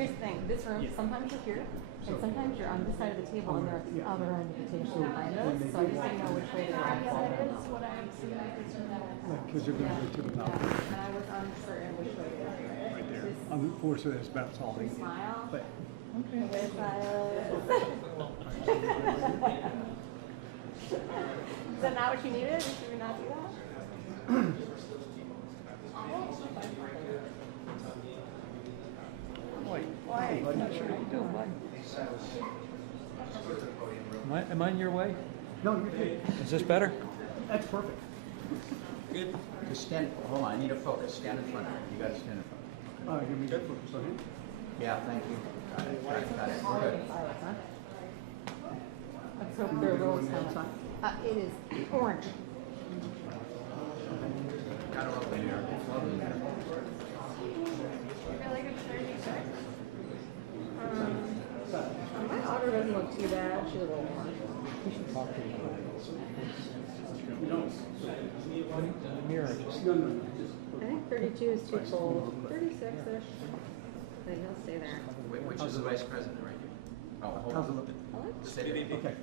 Here's the thing, this room, sometimes you're here, and sometimes you're on this side of the table, and they're at the other end of the table behind us, so I just didn't know which way to go. That is what I have seen. Because you're going to go to the balcony. And I was uncertain which way to go. Right there. Unfortunately, that's about all I need. Smile. But With Is that not what you needed? Did you not do that? why? I'm not sure how you doing, bud. Am I in your way? No, you're good. Is this better? That's perfect. Good. Just stand, hold on, I need a focus. Stand in front of me. You gotta stand in front of me. You mean good focus on him? Yeah, thank you. Got it, got it, got it. We're good. Let's hope they're rose color. It is orange. Got it over here. It's lovely there. Really good 36. My otter doesn't look too bad. She's a little more. We should talk to him. The mirror just... I think 32 is too cold. 36-ish. But he'll stay there. Wait, which is the vice president right here? Oh, hold How's it on. looking? I like Stay there. Okay.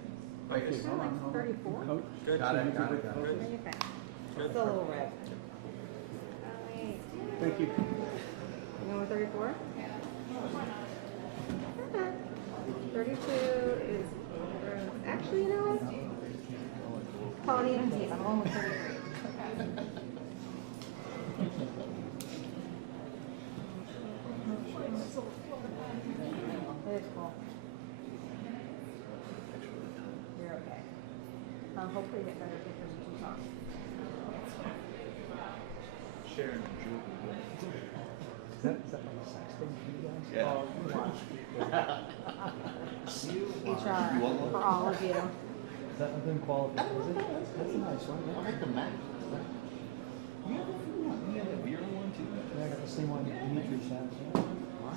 Right here. it. Like 34. Coat? Got it, got it, got it. Okay. It's a little red. Thank you. You going with 34? Okay. 32 is actually, you know what? Call it even deep. I'm going with 33. It is cool. You're okay. Hopefully you get better pictures of you talk. Sharon and Julie. Is that like a sex thing for you guys? Yeah. HR for all of you. Is that within qualification? That's a nice one. I'll make the match. You have a food one. You have a beer one too. Yeah, I got the same one Dimitri's has.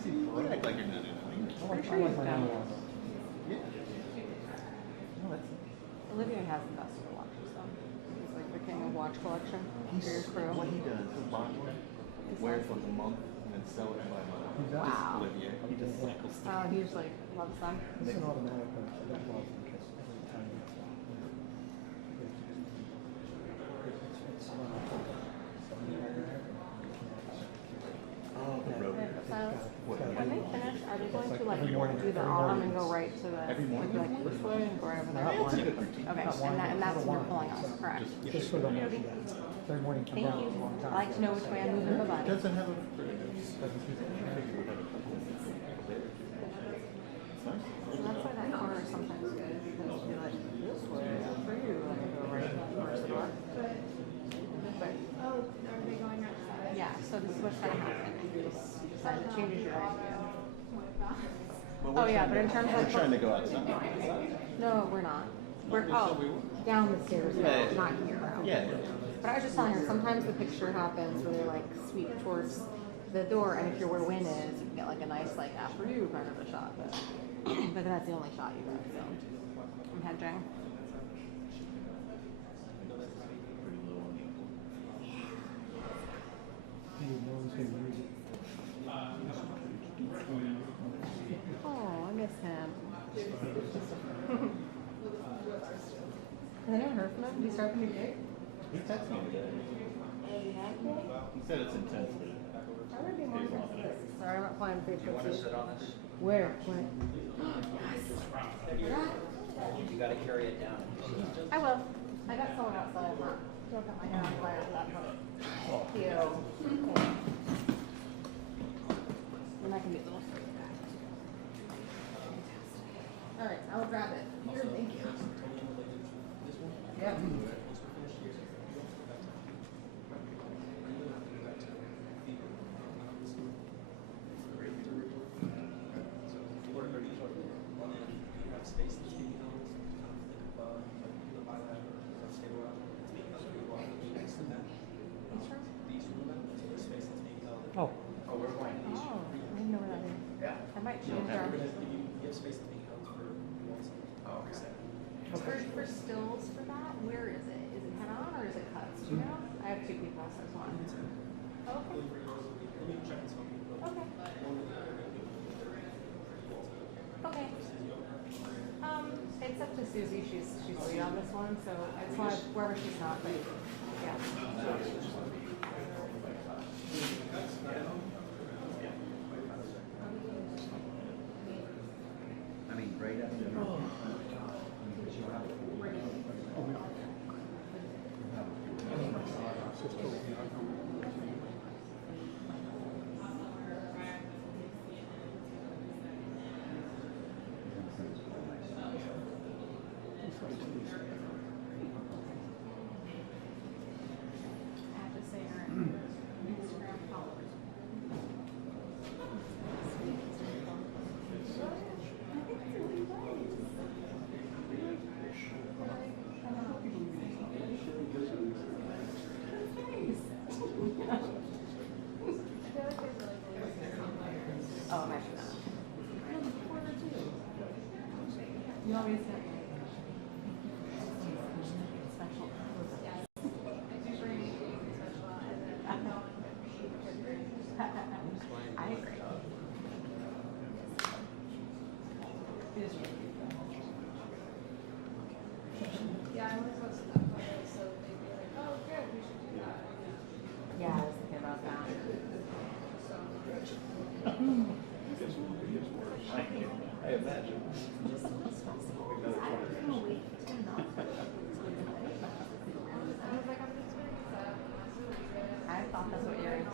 You act like you're not in it. I like my own one. Yeah. No, that's it. Olivia has the best of watches though. He's like the king of watch collection for your crew. What he does, he'll buy one, wear it for like a month, and then sell it by month. Wow. Olivier. He just cycles. He just like loves them. It's an automatic one. So that loves because every time it's Oh, the road. When they finish, are they going to like do the arm and go right to the Every morning? like this way and go right over there? It's a good routine. Okay, and that's when you're pulling us, correct? just for them. Third morning come Thank down you. for a long I time. like to know which way I'm moving my body. Doesn't have a. And that's why that corner is sometimes good because you're like this way for you, like go right towards the door. But Oh, are they going outside? yeah, so this is what's gonna happen. You just decide to change your idea. Oh yeah, but in terms We're of trying to go outside. no, we're not. We're down the stairs, Yeah. not here. Out. Yeah. But I was just telling her sometimes the picture happens where they like sweep towards the door, and if you're where wind is, you can get like a nice like after you kind of a shot. But but that's the only shot you get. So I'm hedging. No one's going to use it. Oh, I miss him. Has anyone heard from him? Did he start the new gig? He texted me today. He said it's intense. I would be more interested. Sorry, I'm not playing Facebook. You want to sit on this? Where? When? You gotta carry it down. I will. I got someone outside. Don't got my hair on fire for that part. Thank you. And I can be a little further back. All right, I'll grab it. Here, thank you. Yeah. Oh, Oh, we're going to these. Oh, I didn't know where that is. Yeah. I might change our. Oh, okay. For stills for that, where is it? Is it head on or is it cuts? Do you know? I have two people, so it's one. Okay. Okay. it's up to Susie. She's lead on this one, so it's why wherever she's not, but yeah. I mean, right after. I have to say her Instagram followers. Oh, imagine that. You always say special. Yes. I do bring anything special and then I know I agree. It is really cute. yeah, I was posted that photo so they'd be like, oh good, we should do that. Yeah, I was thinking about that. I imagine. Just a little stressful. I don't know, wait to not. I was like, I'm just very sad. I thought that's what you're into.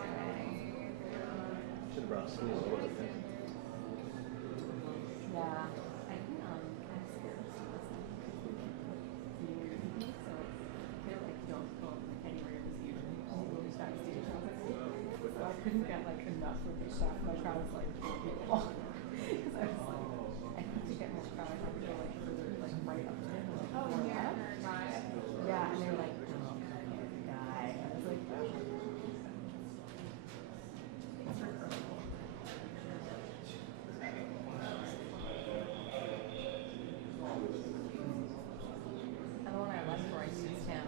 Should have brought school. What was it? Yeah. I think I'm scared of suicide. So I feel like you don't go anywhere this year. People just got stage. So I couldn't get like enough of the stuff. My crowd was like 4 people. Because I was like, I need to get more crowd. I have to go like further, like right up to him. Like, Oh, more yeah, left. her guy. Yeah, and they were like, oh, guy. I was like, oh. Thanks for early. And the one I left for, I used him.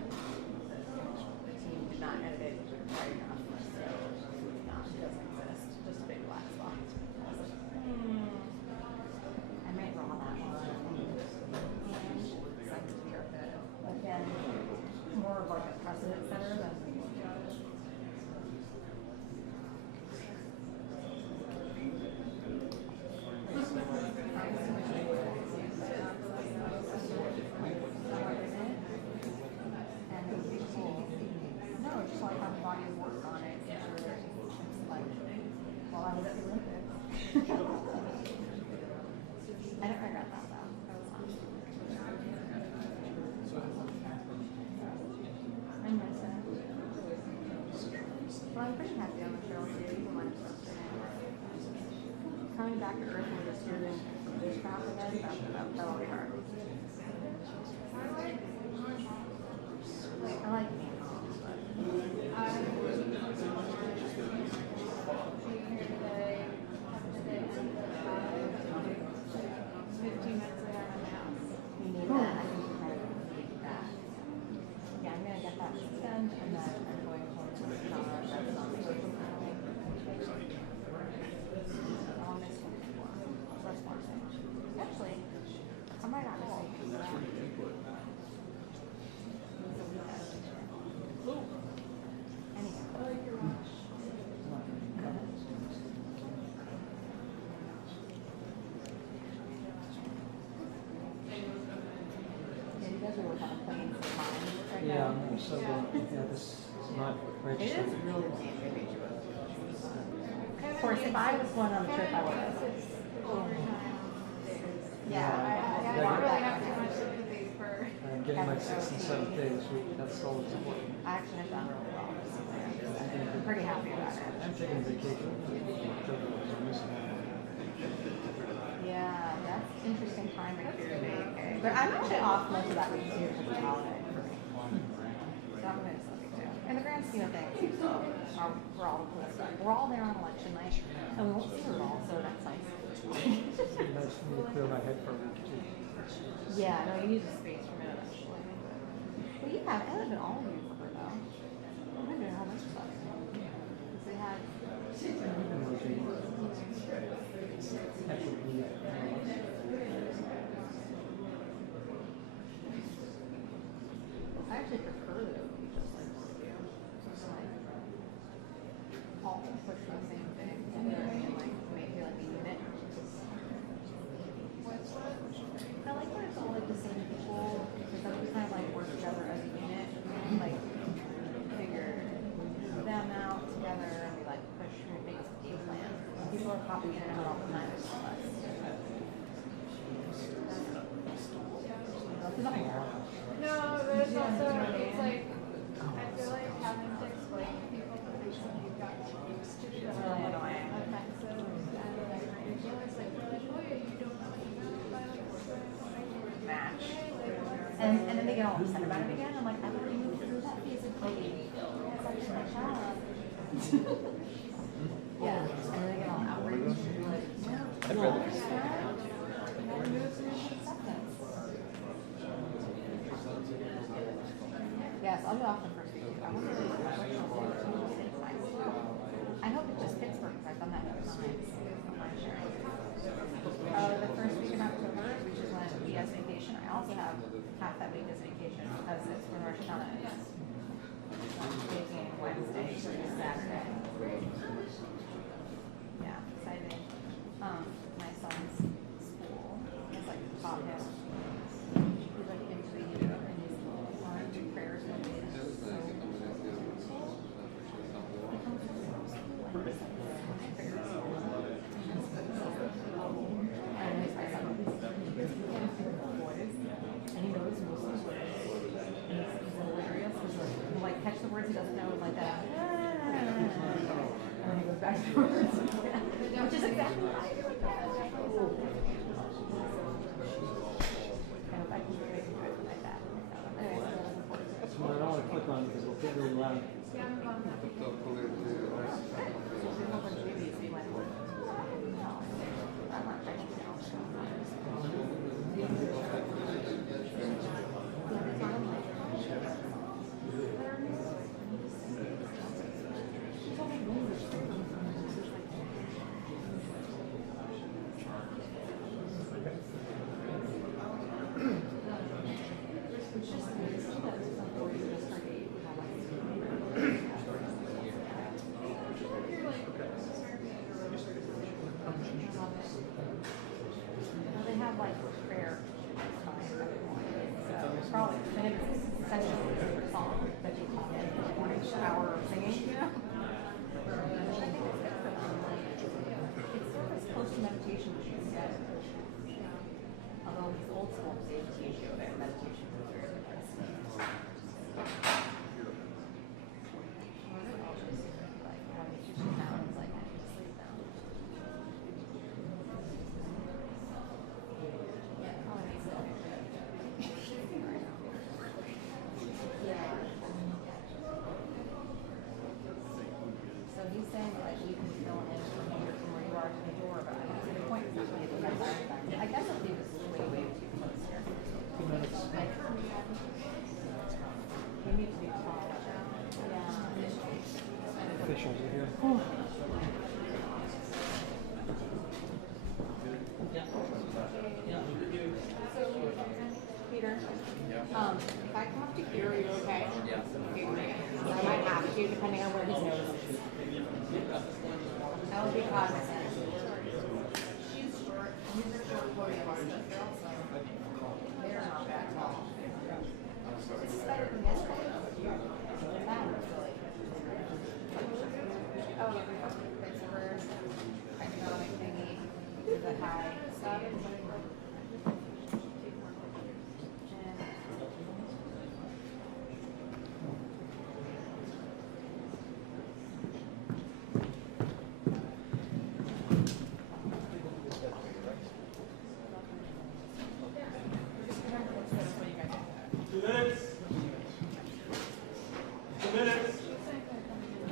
The team did not edit it right enough, so it doesn't exist. Just a big black spot. I was like, I might draw that one. Second year, but again, more of like a precedent setter than. And it would be cool. No, just like how the body works on it. It's like, well, I was at the Olympics. I don't regret that though. That was fun. I miss it. Well, I'm pretty happy on the trail too. Even when it's frustrating. Coming back to Earth and just doing this crap again, that'll be hard. I like being home, but I'm here today. Today ends at 15 minutes later I'm at my house. you need that. I think you kind of need that. Yeah, I'm gonna get that done, and then I'm going home to the car. That's on the social media. I'll miss him before. That's one thing. Actually, I might not miss him. That's where you input. Yeah, I'm so yeah, this is not It registered. is really neat. Of course, if I was going on the trip, I would have. Yeah, I Yeah, don't yeah. really have too much sympathy for. I'm getting my 6th and 7th day this week. That's always important. I actually have done really well this year. I'm pretty happy about it. I'm taking vacation. I'm missing out. Yeah, that's interesting time of year to be. But I'm actually off most of that week too for the holiday for me. So I'm gonna miss something too. In the grand scheme of things, we're all cool stuff. We're all there on election night, and we won't see her all, so that's nice. It's nice for me to clear my head for a week too. Yeah, no, you need the space from it actually. Well, you have, it hasn't been all of you for her though. We've been doing a whole bunch of stuff. Because we had, actually prefer that it would be just like what we do. So like, all push the same thing together and like make it like a unit. What's what? I like when it's all like the same people, because then we kind of like work together as a unit, like figure them out together, and we like push and make a plan. People are popping in and out all the time. It's less. There's nothing wrong. No, there's also, it's like, I feel like having to explain to people the things that you've got to be really annoying. offensive and like ridiculous. Like, we're like, oh yeah, you don't know what you meant by like this Match. like, And then they get all upset about it again. I'm like, I've already moved through that physically. It's like my job. Yeah. And then they get all outraged. And you're like, no, I'd rather- I haven't moved through acceptance. Yes, I'll be off the first week. I wonder if I hope it's just Pittsburgh because I've done that many times. The first week in October, which is when he has vacation. I also have half that week as vacation because it's when Rosh Hashanah is. Taking Wednesday through Saturday. Yeah, exciting. My son's school is like taught him. He's like into the yoga and he's learned prayers and days. Like catch the words he doesn't know like that. And then he goes back to words. Which is exactly why I do like that. And if I can do it like that. Anyway, so looking forward to it. Well, I don't want to click on it because it'll get really loud. yeah, I'm on that. There's a whole bunch of babies, we went, no, I'm not checking it out. Yeah, it's not on my- They have like prayer time every morning. So it's probably for him it's essentially a favorite song that he taught in the morning shower singing, you know? Which I think is good for them. It's sort of as close to meditation as you can get. Although these old school days teach yoga and meditation is very nice. Like having to teach you now, it's like I need to sleep now. So he's saying that like you can fill in from here from where you are to the door, but I don't see the point of that. I guess I'll leave this way, way too close here. 2 minutes. Like, we need to be tall. Yeah. Officials are here. Peter? If I come up to here, are you okay? Yeah. Okay, great. I might have to, depending on where his nose is. I will be cognizant. She's short. He's a short boy. They're not that tall. This is better than yesterday. That was really good. Oh, it's for economic thingy. The high stuff.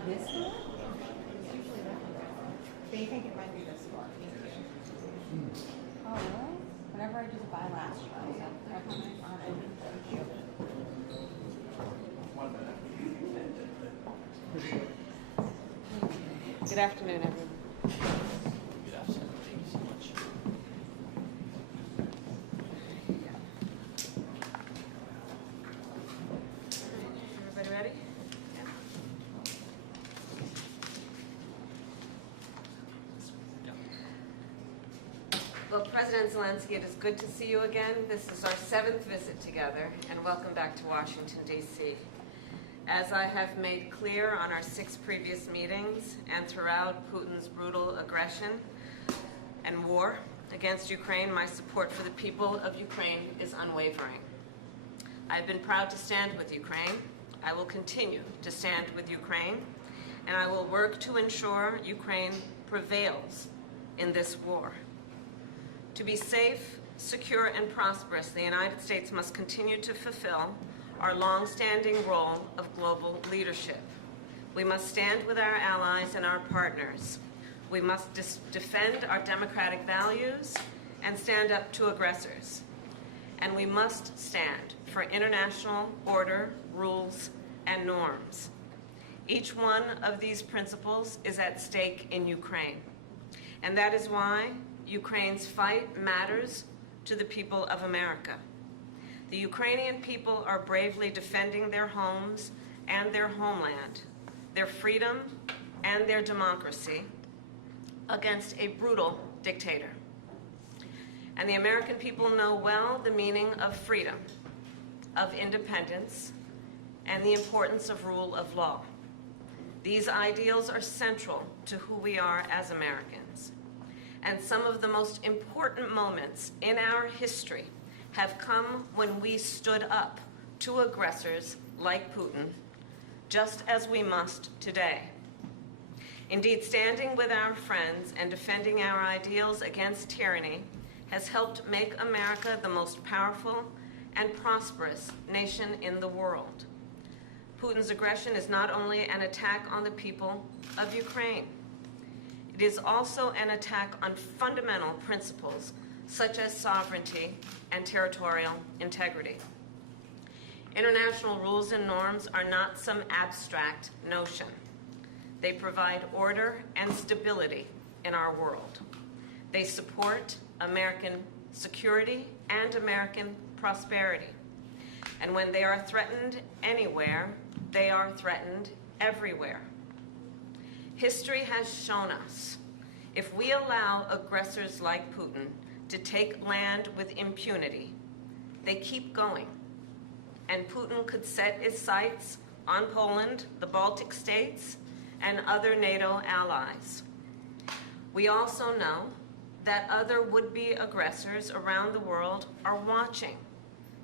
This one? It's usually that one. They think it might be this one. Oh, really? Whenever I do the buy last year, I got every time on it. Good afternoon, everyone. Well, President Zelenskyy, it is good to see you again. This is our 7th visit together, and welcome back to Washington, D.C. As I have made clear on our 6 previous meetings and throughout Putin's brutal aggression and war against Ukraine, my support for the people of Ukraine is unwavering. I've been proud to stand with Ukraine. I will continue to stand with Ukraine, and I will work to ensure Ukraine prevails in this war. To be safe, secure, and prosperous, the United States must continue to fulfill our long-standing role of global leadership. We must stand with our allies and our partners. We must defend our democratic values and stand up to aggressors. And we must stand for international order, rules, and norms. Each one of these principles is at stake in Ukraine. And that is why Ukraine's fight matters to the people of America. The Ukrainian people are bravely defending their homes and their homeland, their freedom and their democracy against a brutal dictator. And the American people know well the meaning of freedom, of independence, and the importance of rule of law. These ideals are central to who we are as Americans. And some of the most important moments in our history have come when we stood up to aggressors like Putin, just as we must today. Indeed, standing with our friends and defending our ideals against tyranny has helped make America the most powerful and prosperous nation in the world. Putin's aggression is not only an attack on the people of Ukraine, it is also an attack on fundamental principles such as sovereignty and territorial integrity. International rules and norms are not some abstract notion. They provide order and stability in our world. They support American security and American prosperity. And when they are threatened anywhere, they are threatened everywhere. History has shown us, if we allow aggressors like Putin to take land with impunity, they keep going. And Putin could set his sights on Poland, the Baltic states, and other NATO allies. We also know that other would-be aggressors around the world are watching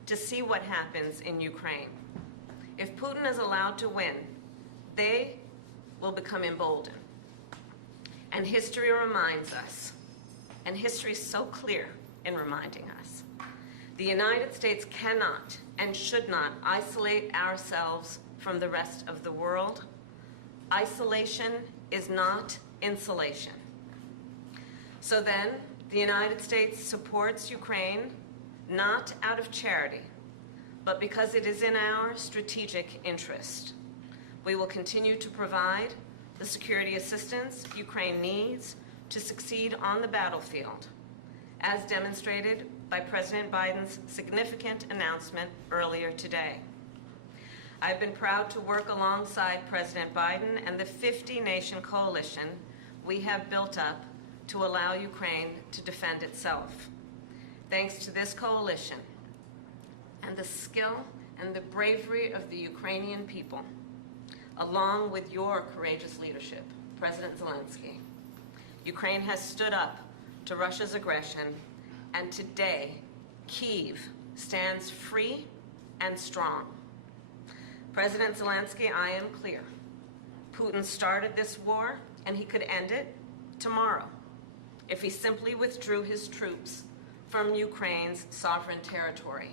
to see what happens in Ukraine. If Putin is allowed to win, they will become emboldened. And history reminds us, and history is so clear in reminding us, the United States cannot and should not isolate ourselves from the rest of the world. Isolation is not insulation. So then, the United States supports Ukraine not out of charity, but because it is in our strategic interest. We will continue to provide the security assistance Ukraine needs to succeed on the battlefield, as demonstrated by President Biden's significant announcement earlier today. I've been proud to work alongside President Biden and the 50-nation coalition we have built up to allow Ukraine to defend itself. Thanks to this coalition and the skill and the bravery of the Ukrainian people, along with your courageous leadership, President Zelenskyy, Ukraine has stood up to Russia's aggression, and today, Kyiv stands free and strong. President Zelenskyy, I am clear. Putin started this war, and he could end it tomorrow if he simply withdrew his troops from Ukraine's sovereign territory.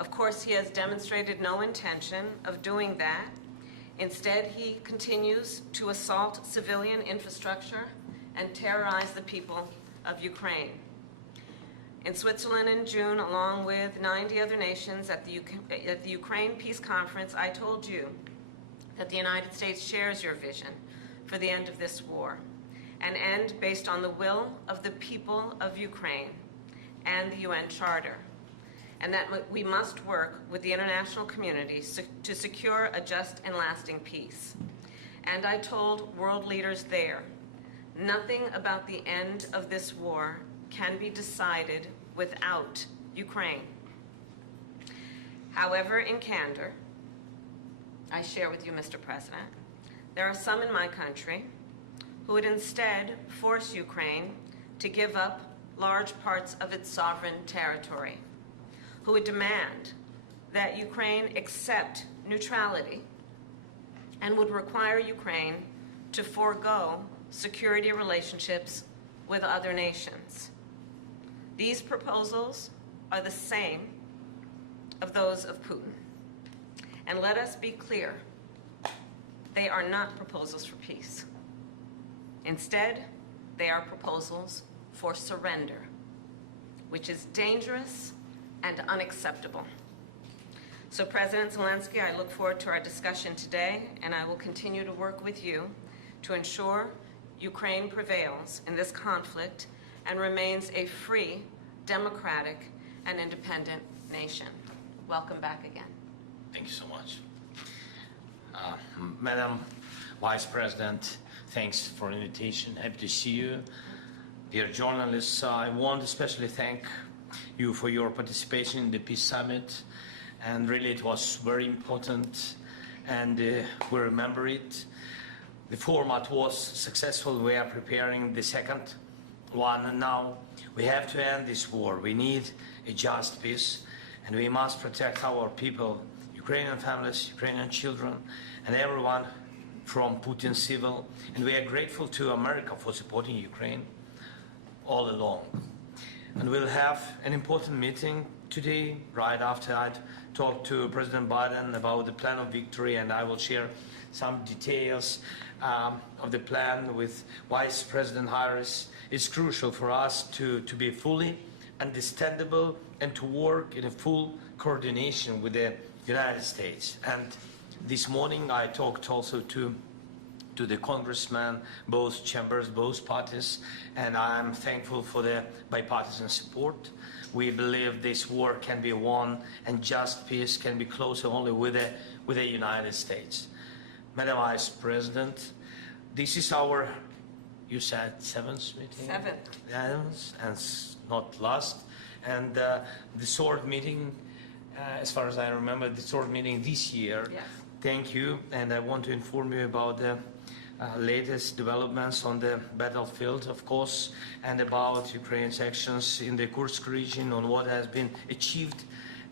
Of course, he has demonstrated no intention of doing that. Instead, he continues to assault civilian infrastructure and terrorize the people of Ukraine. In Switzerland in June, along with 90 other nations at the Ukraine Peace Conference, I told you that the United States shares your vision for the end of this war, an end based on the will of the people of Ukraine and the UN Charter, and that we must work with the international community to secure a just and lasting peace. And I told world leaders there, nothing about the end of this war can be decided without Ukraine. However, in candor, I share with you, Mr. President, there are some in my country who would instead force Ukraine to give up large parts of its sovereign territory, who would demand that Ukraine accept neutrality and would require Ukraine to forego security relationships with other nations. These proposals are the same of those of Putin. And let us be clear, they are not proposals for peace. Instead, they are proposals for surrender, which is dangerous and unacceptable. So President Zelenskyy, I look forward to our discussion today, and I will continue to work with you to ensure Ukraine prevails in this conflict and remains a free, democratic, and independent nation. Welcome back again. Thank you so much. Madam Vice President, thanks for the invitation. Happy to see you. Dear journalists, I want to especially thank you for your participation in the Peace Summit. And really it was very important, and we remember it. The format was successful. We are preparing the second one, and now we have to end this war. We need a just peace, and we must protect our people, Ukrainian families, Ukrainian children, and everyone from Putin's civil. And we are grateful to America for supporting Ukraine all along. And we'll have an important meeting today, right after I'd talked to President Biden about the plan of victory, and I will share some details of the plan with Vice President Harris. It's crucial for us to be fully understandable and to work in a full coordination with the United States. And this morning I talked also to the congressmen, both chambers, both parties, and I'm thankful for the bipartisan support. We believe this war can be won and just peace can be closer only with the United States. Madam Vice President, this is our, you said, seventh meeting? Seventh. Yes, and not last. And the third meeting, as far as I remember, the third meeting this year. Yes. Thank you, and I want to inform you about the latest developments on the battlefield, of course, and about Ukraine's actions in the Kursk region, on what has been achieved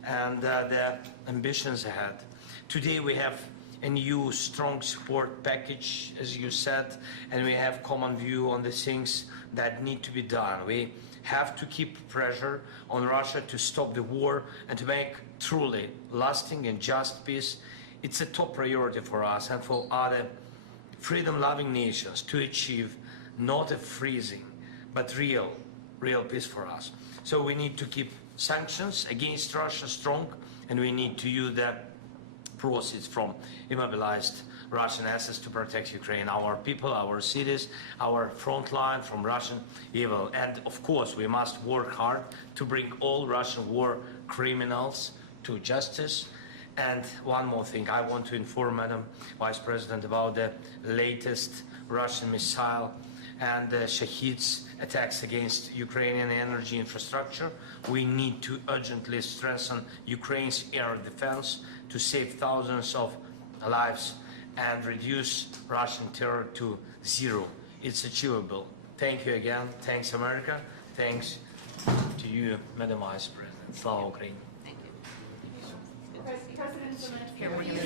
and the ambitions ahead. Today we have a new strong support package, as you said, and we have common view on the things that need to be done. We have to keep pressure on Russia to stop the war and to make truly lasting and just peace. It's a top priority for us and for other freedom-loving nations to achieve not a freezing, but real peace for us. So we need to keep sanctions against Russia strong, and we need to use the proceeds from immobilized Russian assets to protect Ukraine, our people, our cities, our front line from Russian evil. And of course, we must work hard to bring all Russian war criminals to justice. And one more thing, I want to inform Madam Vice President about the latest Russian missile and Shahid's attacks against Ukrainian energy infrastructure. We need to urgently strengthen Ukraine's air defense to save thousands of lives and reduce Russian terror to zero. It's achievable. Thank you again. Thanks, America. Thanks to you, Madam Vice President. Slava Ukraini. Thank you. President Zelenskyy. Here, we're gonna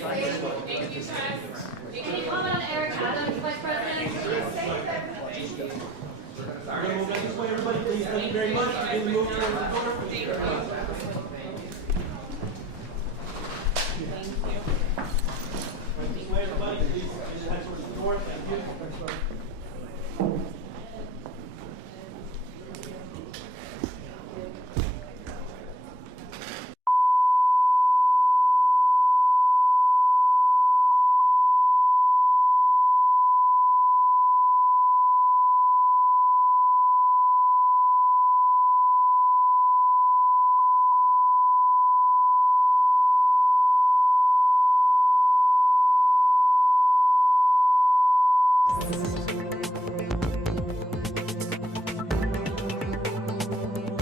Thank you, Press. Any comment on Eric Adams, Vice President? We're going to move this way, everybody. Please, thank you very much. We're going to move towards the door.